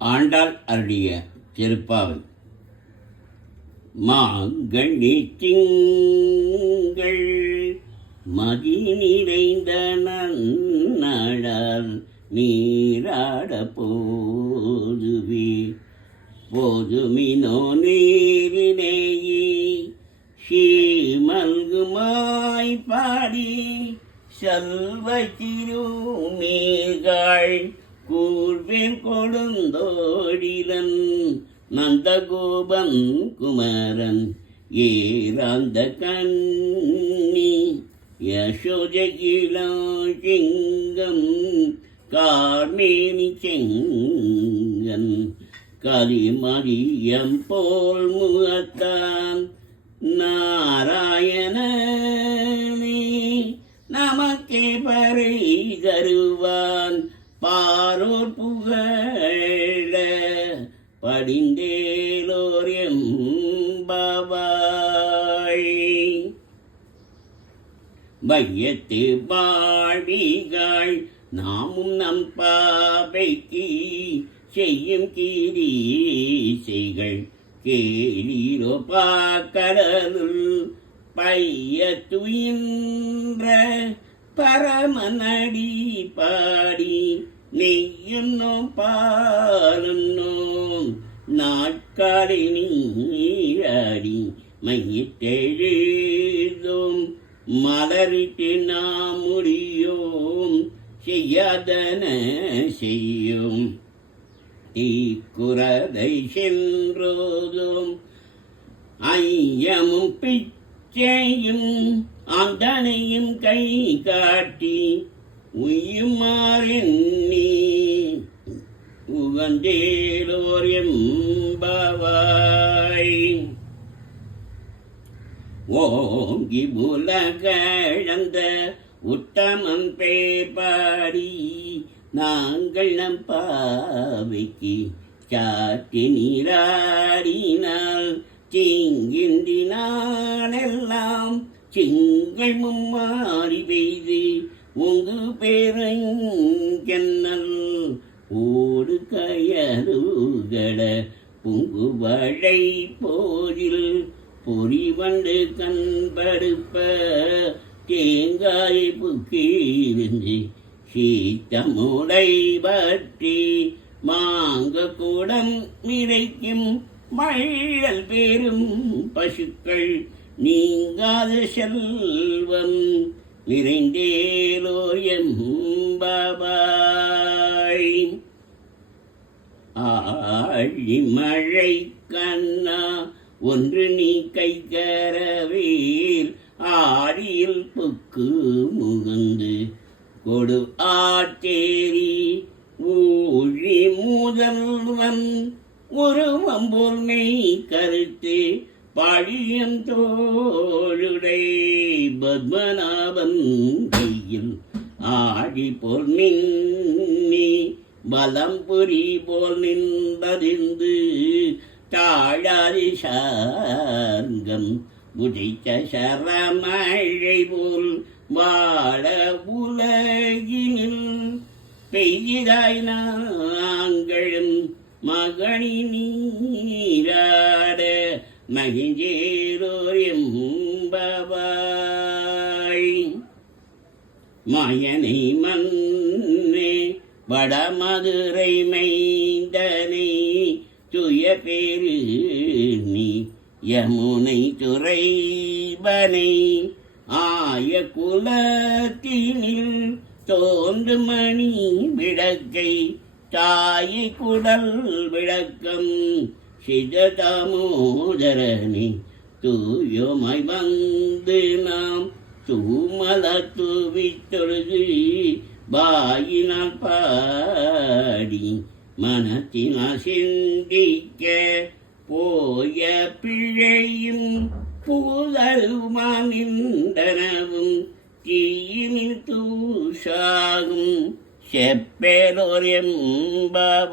ஆண்டாள் அருளிய திருப்பாவை. மாங்கனி திங்கள் மதி நிறைந்த நன்னாடால் நீராட போதுமினோ நீரினேயி சீமல்குமாய் பாடி செல்வ திருமீர்கள் கூர்வேன் கொடுந்தோடிலன் நந்தகோபன் குமரன் ஏராந்த கண்ணி யசோஜகிலாசிங்கம் கார்மேனி செங்கன் கலிமதியம் போல் முகத்தான் நாராயணனே நமக்கே பறை தருவான் பாரோர் புகழ படிந்தேலோர் எம்பாவாய். வையத்து வாழ்விகள் நாமும் நம் பாவைக்கு செய்யும் கீரீசைகள் கேளீரோ பாக்கடலுள் பையத்துயின்ற பரமநடி பாடி நெய்யுன்னோம் பாலுன்னோம் நாட்காலை நீராடி மையிட்டெழுதோம் மலரிட்டு நாம் முடியோம் செய்யாதன செய்யும் தீக்குறதை சென்றோதும் ஐயமும் பிச்சையும் ஆந்தனையும் கை காட்டி உய்யுமாறெண்ணி உகந்தேலோர் எம்பாவாய். ஓங்கி புலகழந்த உத்தமம் பேபாடி நாங்கள் நம் பாவைக்கு சாற்றி நீராடினால் தீங்கின்றினாலெல்லாம் சிங்கள் மும்மாறி பெய்து உங்கு பேரங்கென்னல் ஓடு கயலுகள புங்கு வழை போதில் பொறிவண்டு கண்படுப்ப தேங்காய் புக்கிருந்து சீத்தமுடை பற்றி மாங்க கூடம் நிறைக்கும் மழல் பெரும் பசுக்கள் நீங்காத செல்வம் நிறைந்தேலோர் எம்பாவாய். ஆழி மழை கண்ணா ஒன்று நீ கைகரவேல் ஆடியில் புக்கு முகந்து கொடு ஆட்டேரி ஊழி முதல்வன் உருவம் போல் மெய் கருத்து பாழியம் தோளுடை பத்மநாபன் கையில் ஆடி போல் நின்னி பலம்புரி போல் நின்றதிந்து தாழாதி சார்கம் உடைத்த சரமழை போல் வாழ உலகினில் பெய்தாய் நாங்களும் மகனி நீராட மகிழ்ந்தேலோர் எம்பாவாய். மாயனை மன்னே வடமதுரை மைந்தனை துய பேரு நீ யமுனை துறைவனை ஆய குலத்தினில் தோன்று மணி விளக்கை தாயை குடல் விளக்கம் சிததாமோதரனே தூயோமாய் வந்து நாம் தூமல தூவித்தொழுது வாயினால் பாடி மனத்தினால் சிந்திக்க போய பிழையும் பூதருமான் நின்றனவும் தீயினில் தூஷாகும் செப்பேலோர் எம்பாவாய்.